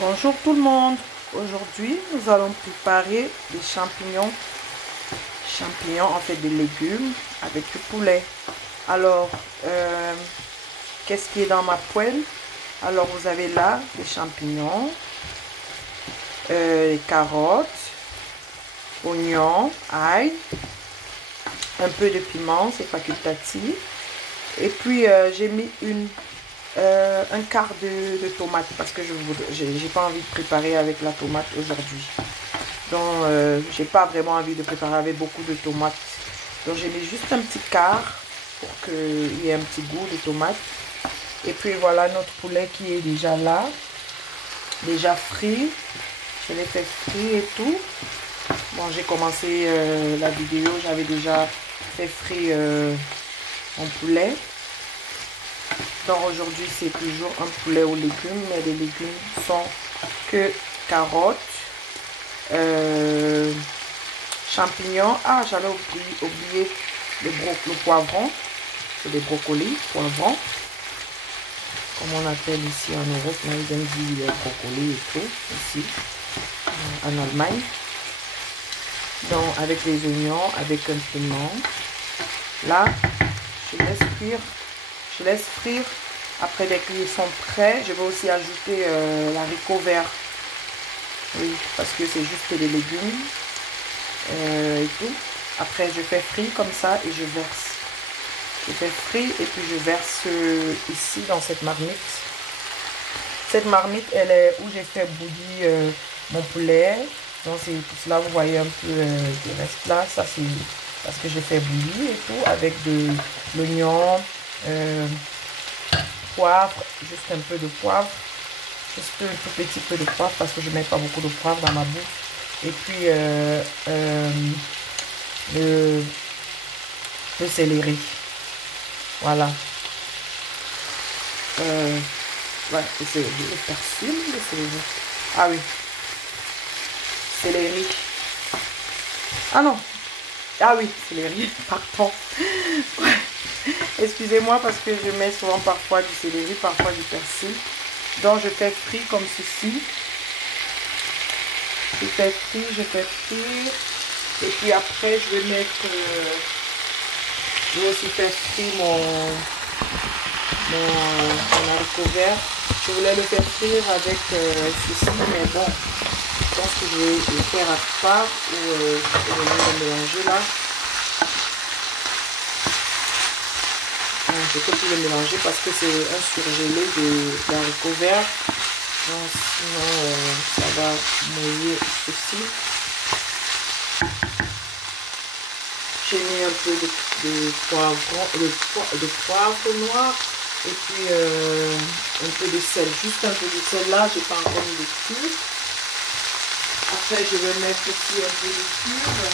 Bonjour tout le monde. Aujourd'hui, nous allons préparer des champignons. Champignons, en fait, des légumes avec du poulet. Alors, qu'est-ce qui est dans ma poêle? Alors, vous avez là des champignons, les carottes, oignons, ail, un peu de piment, c'est facultatif. Et puis, j'ai mis un quart de tomate parce que j'ai pas envie de préparer avec la tomate aujourd'hui. Donc, j'ai pas vraiment envie de préparer avec beaucoup de tomates. Donc, j'ai mis juste un petit quart pour qu'il y ait un petit goût de tomate. Et puis, voilà notre poulet qui est déjà là, déjà frit. Je l'ai fait frit et tout. Bon, j'ai commencé la vidéo, j'avais déjà fait frit mon poulet. Donc aujourd'hui c'est toujours un poulet aux légumes, mais les légumes sont que carottes, champignons. Ah, j'allais oublier le poivron. C'est des brocolis, poivrons, comme on appelle ici en Europe. Là, ils aiment dire brocolis et tout, ici, en Allemagne. Donc avec les oignons, avec un piment. Là, je laisse frire. Après, dès qu'ils sont prêts, je vais aussi ajouter l'haricot vert. Oui, parce que c'est juste les légumes et tout. Après, je fais frire comme ça et je verse. Je fais frire et puis je verse ici dans cette marmite. Cette marmite, elle est où j'ai fait bouillir mon poulet. Donc, c'est tout cela, vous voyez un peu le reste là. Ça, c'est parce que j'ai fait bouillir et tout avec de l'oignon. Poivre, juste un peu de poivre, juste un tout petit peu de poivre parce que je mets pas beaucoup de poivre dans ma bouffe. Et puis le céleri, voilà. Ouais, c'est le persil, le céleri. Ah oui, céleri. Ah non, ah oui, céleri, pardon. Ouais. Excusez-moi parce que je mets souvent parfois du céleri, parfois du persil. Donc je fais frire comme ceci. Je fais frire. Et puis après je vais mettre, je vais aussi faire frire mon haricot vert. Je voulais le faire frire avec ceci, mais bon, je pense que je vais le faire à part ou je vais le mélanger là. Je peux plus le mélanger parce que c'est un surgelé d'haricots verts. Donc sinon ça va mouiller ceci. J'ai mis un peu de poivre noir et puis un peu de sel. Juste un peu de sel là, j'ai pas encore mis de cube. Après je vais mettre aussi un peu de cube.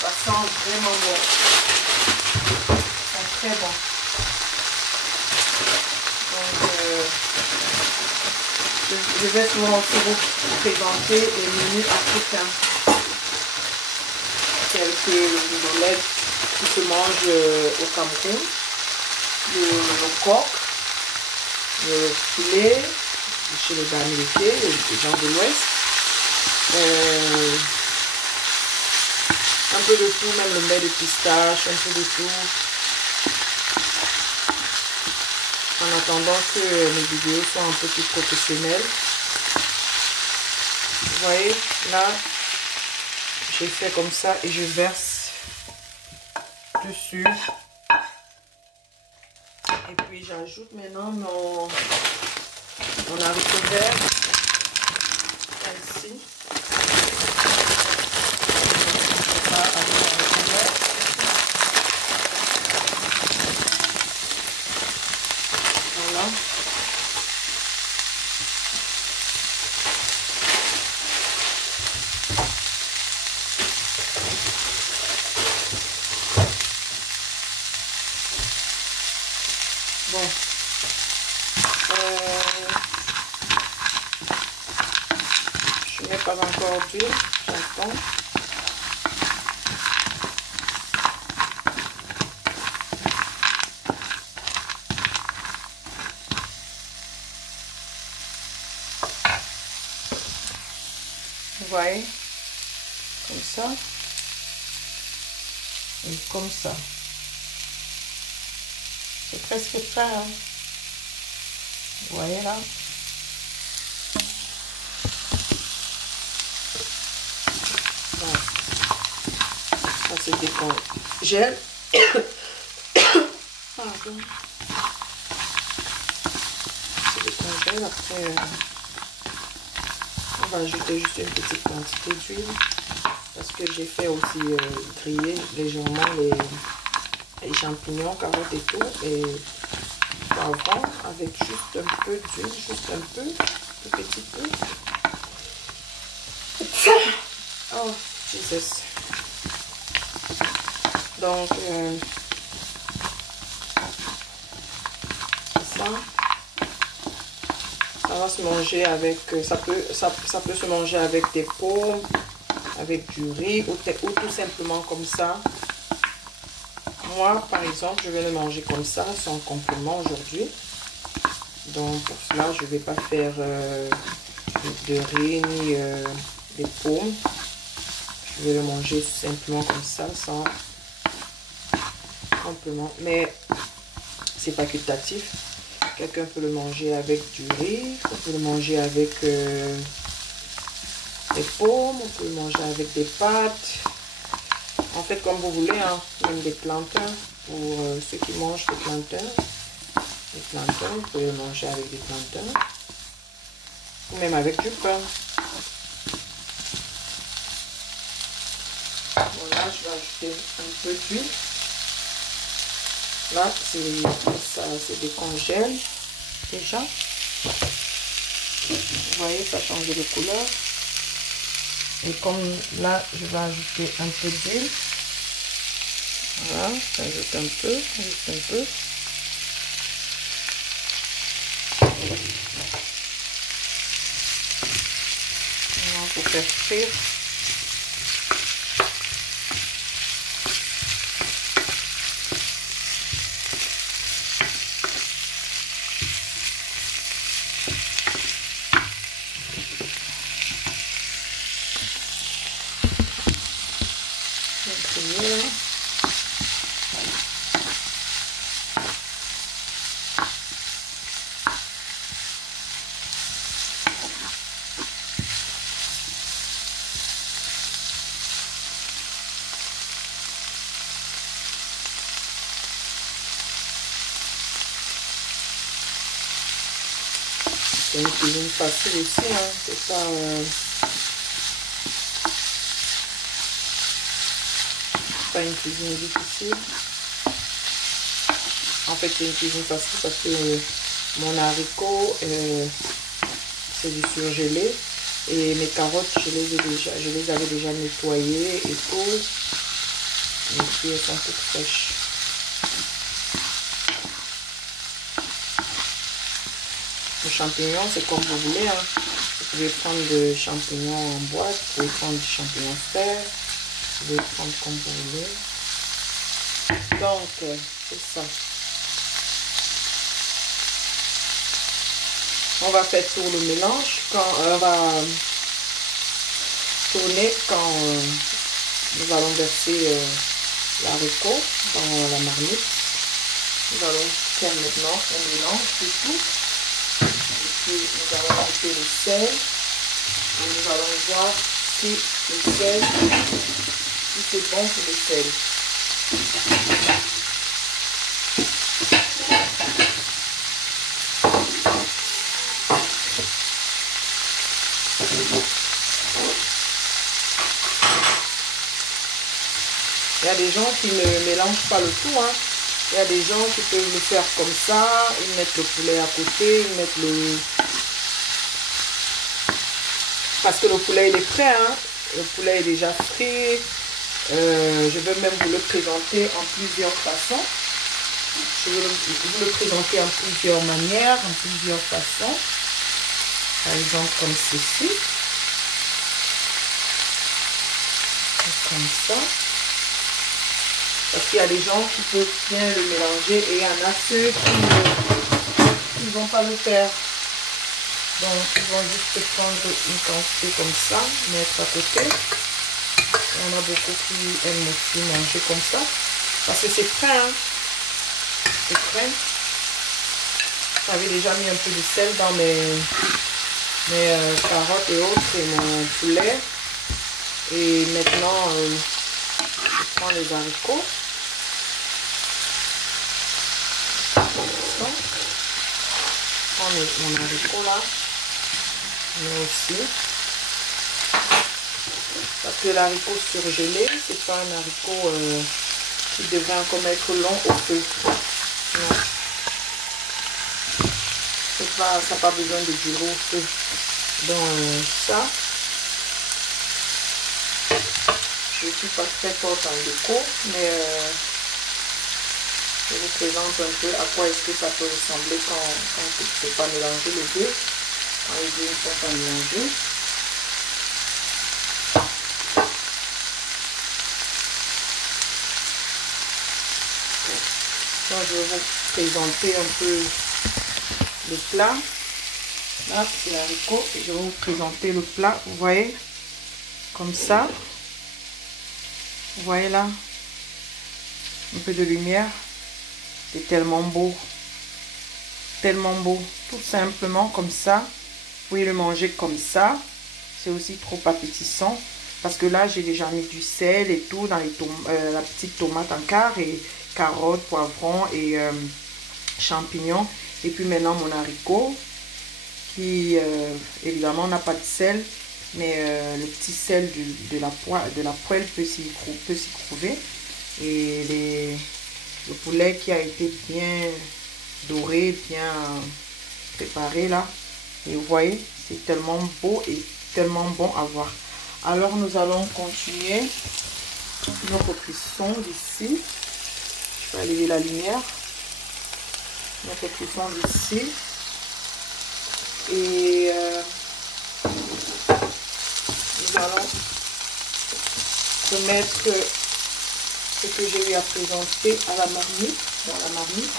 Ça sent vraiment bon. Ça sent très bon. Donc, je vais souvent aussi vous présenter les menus africains. Tels que le lait qui se mange au Cameroun, le coq, le poulet, chez les Américains, les gens de l'Ouest. Un peu de tout, même le lait de pistache, un peu de tout. En attendant que mes vidéos soient un peu plus professionnelles. Vous voyez, là, j'ai fait comme ça et je verse dessus. Et puis j'ajoute maintenant mon haricot vert. Ici. Voilà. Bon. Je n'ai pas encore dur, j'attends. voyez, comme ça et comme ça. C'est presque prêt, hein. Vous voyez là. Voilà. Ça c'est décongèle. Pardon. C'est décongèle. Après, on va ajouter juste une petite quantité d'huile parce que j'ai fait aussi griller légèrement les champignons, carottes et tout, et poivrons avec juste un peu d'huile, juste un peu, tout petit peu. Oh, Jesus. Donc, ça va se manger avec, ça peut se manger avec des pommes, avec du riz ou tout simplement comme ça. Moi, par exemple, je vais le manger comme ça, sans complément aujourd'hui. Donc, pour cela, je ne vais pas faire de riz ni des pommes. Je vais le manger simplement comme ça, sans complément. Mais c'est facultatif. Quelqu'un peut le manger avec du riz, on peut le manger avec des pommes, on peut le manger avec des pâtes. En fait, comme vous voulez, hein, même des plantains, pour ceux qui mangent des plantains. Les plantains, vous pouvez le manger avec des plantains. Ou même avec du pain. Voilà, je vais ajouter un peu d'huile. Là, c'est décongèle déjà. Vous voyez, ça change de couleur. Et comme là, je vais ajouter un peu d'huile. Voilà, j'ajoute un peu, juste un peu. Voilà, pour faire frire. C'est une cuisine facile aussi, hein. C'est pas une cuisine difficile. En fait, c'est une cuisine facile parce que mon haricot, c'est du surgelé. Et mes carottes, je les avais déjà nettoyées et tout. Et puis, elles sont toutes fraîches. Les champignons, c'est comme vous voulez, hein. Vous pouvez prendre des champignons en boîte, vous pouvez prendre des champignons frais, vous pouvez prendre comme vous voulez. Donc, c'est ça. On va faire tout le mélange, on va tourner quand nous allons verser l'haricot dans la marmite. Nous allons faire maintenant un mélange de tout. Nous allons ajouter le sel et nous allons voir si le sel, si c'est bon pour le sel. Il y a des gens qui ne mélangent pas le tout, hein. Il y a des gens qui peuvent le faire comme ça, ils mettent le poulet à côté, ils mettent le... Parce que le poulet il est prêt, hein. Le poulet est déjà frit. Je vais même vous le présenter en plusieurs façons. Je vais vous le présenter en plusieurs manières, en plusieurs façons. Par exemple comme ceci. Comme ça. Parce qu'il y a des gens qui peuvent bien le mélanger et il y en a ceux qui ne vont pas le faire. Donc, ils vont juste prendre une quantité comme ça, mettre à côté. Il y en a beaucoup qui aiment aussi manger comme ça. Parce que c'est frais, hein. C'est frais. J'avais déjà mis un peu de sel dans mes carottes et autres et mon poulet. Et maintenant, je prends les haricots. Je prends mon haricot là. Mais aussi. Parce que l'haricot surgelé, c'est pas un haricot qui devrait encore être long au feu. Non. Ça n'a pas besoin de durer au feu. Donc ça, je ne suis pas très forte en déco, mais je vous présente un peu à quoi est-ce que ça peut ressembler quand je ne sais pas mélanger les deux. Quand les deux ne sont pas mélangés. Donc je vais vous présenter un peu le plat. Là, c'est l'haricot et je vais vous présenter le plat. Vous voyez, comme ça. Vous voyez là, un peu de lumière. C'est tellement beau. Tellement beau. Tout simplement comme ça. Vous pouvez le manger comme ça. C'est aussi trop appétissant. Parce que là, j'ai déjà mis du sel et tout dans les la petite tomate en quart et carottes, poivrons et champignons. Et puis maintenant, mon haricot qui, évidemment, n'a pas de sel. Mais le petit sel de la poêle peut s'y trouver. Et le poulet qui a été bien doré, bien préparé là. Et vous voyez, c'est tellement beau et tellement bon à voir. Alors nous allons continuer notre cuisson d'ici. Je vais allumer la lumière. Notre cuisson d'ici. Et nous allons remettre ce que j'ai eu à présenter à la marmite, dans la marmite.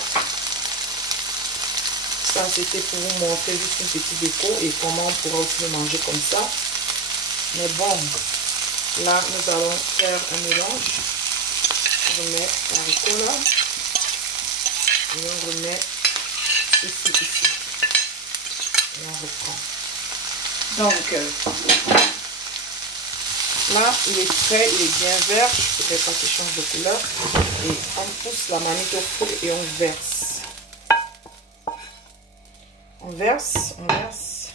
Ça, c'était pour vous montrer juste une petite déco et comment on pourra aussi le manger comme ça. Mais bon, là, nous allons faire un mélange. On remet l'haricot là. Et on remet ceci ici. Et on reprend. Donc, là, il est frais, il est bien vert. Je ne voudrais pas qu'il change de couleur. Et on pousse la marmite au feu et on verse. On verse, on verse.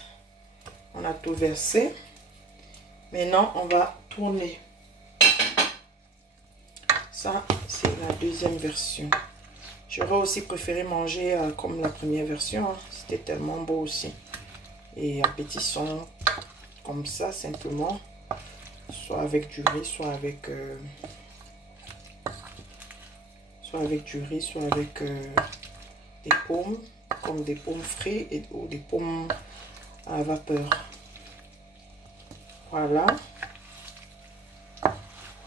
On a tout versé. Maintenant, on va tourner. Ça, c'est la deuxième version. J'aurais aussi préféré manger comme la première version. Hein. C'était tellement beau aussi. Et appétissant comme ça, simplement. Soit avec du riz, soit avec du riz, soit avec des pommes, comme des pommes frites ou des pommes à vapeur. Voilà.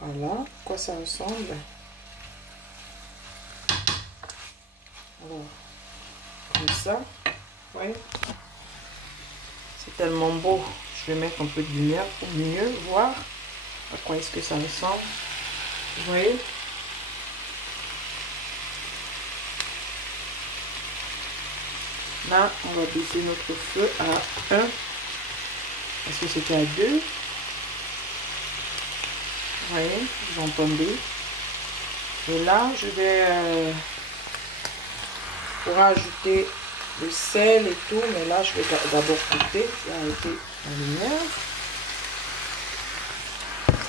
Voilà. À quoi ça ressemble? Alors, comme ça. Vous voyez? C'est tellement beau. Je vais mettre un peu de lumière pour mieux voir à quoi est-ce que ça ressemble. Vous voyez? Là, on va baisser notre feu à 1. Parce que c'était à 2. Vous voyez? Vous entendez? Et là, je vais pour ajouter le sel et tout. Mais là, je vais d'abord goûter. Je vais arrêter la lumière.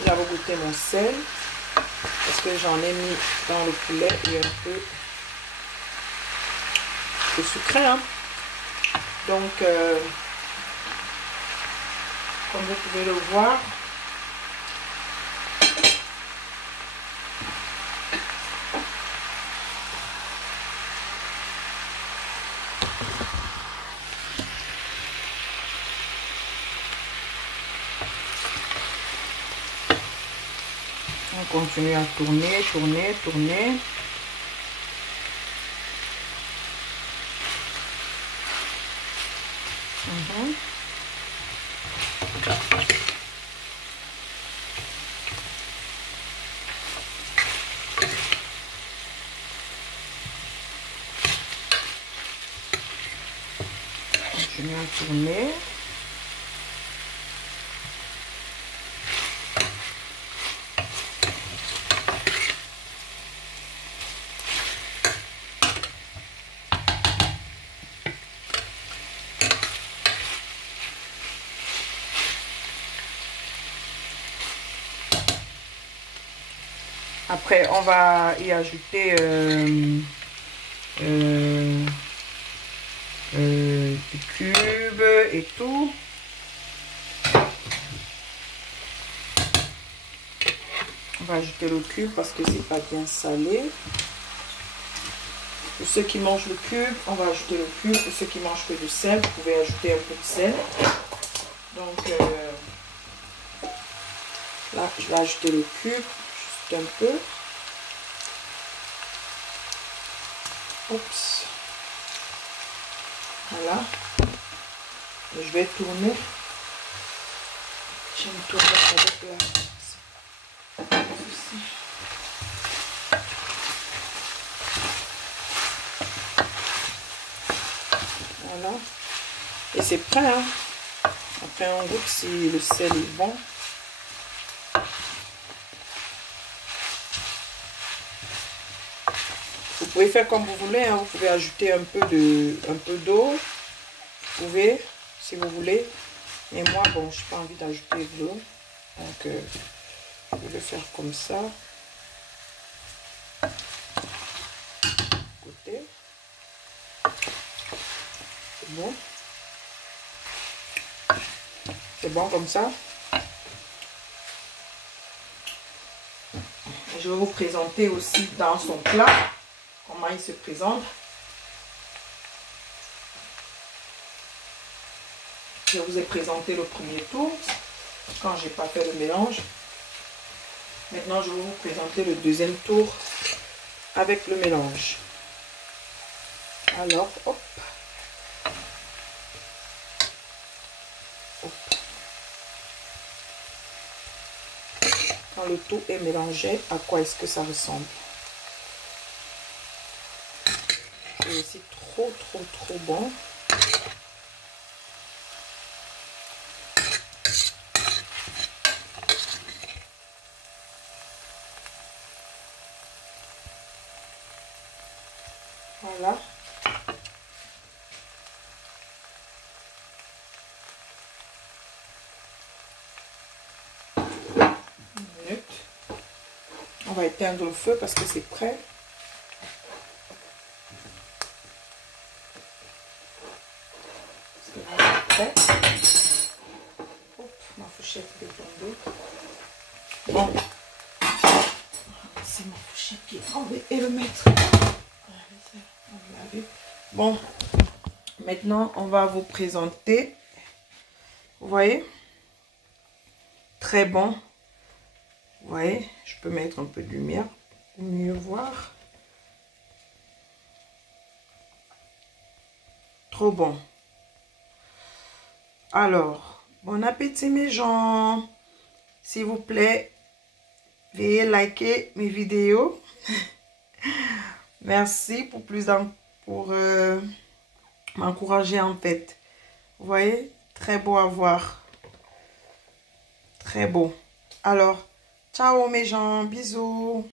Là, vous goûtez mon sel. Parce que j'en ai mis dans le poulet et un peu de sucré. Hein? Donc, comme vous pouvez le voir, on continue à tourner, tourner, tourner. Mhm. Continue à tourner. Après, on va y ajouter du cube et tout. On va ajouter le cube parce que c'est pas bien salé. Pour ceux qui mangent le cube, on va ajouter le cube. Pour ceux qui mangent que du sel, vous pouvez ajouter un peu de sel. Donc là, je vais ajouter le cube juste un peu. Oups. Voilà. Et je vais tourner. Je vais me tourner avec la... Voilà. Et c'est prêt, hein. Après, on goûte si le sel est bon. Vous pouvez faire comme vous voulez, hein. Vous pouvez ajouter un peu d'eau. Vous pouvez, si vous voulez. Mais moi, bon, je n'ai pas envie d'ajouter de l'eau. Donc, je vais le faire comme ça. Côté. C'est bon. C'est bon comme ça. Je vais vous présenter aussi dans son plat comment il se présente. Je vous ai présenté le premier tour quand j'ai pas fait le mélange. Maintenant, je vais vous présenter le deuxième tour avec le mélange. Alors, hop. Hop. Quand le tout est mélangé, à quoi est-ce que ça ressemble? C'est aussi trop bon. Voilà. Une minute. On va éteindre le feu parce que c'est prêt. Oups, ma fourchette est tombée. Bon. C'est ma fourchette qui est tombée et le mettre. Bon. Maintenant, on va vous présenter. Vous voyez? Très bon. Vous voyez? Je peux mettre un peu de lumière pour mieux voir. Trop bon. Alors, bon appétit mes gens. S'il vous plaît, veuillez liker mes vidéos. Merci pour m'encourager en fait. Vous voyez, très beau à voir. Très beau. Alors, ciao mes gens, bisous.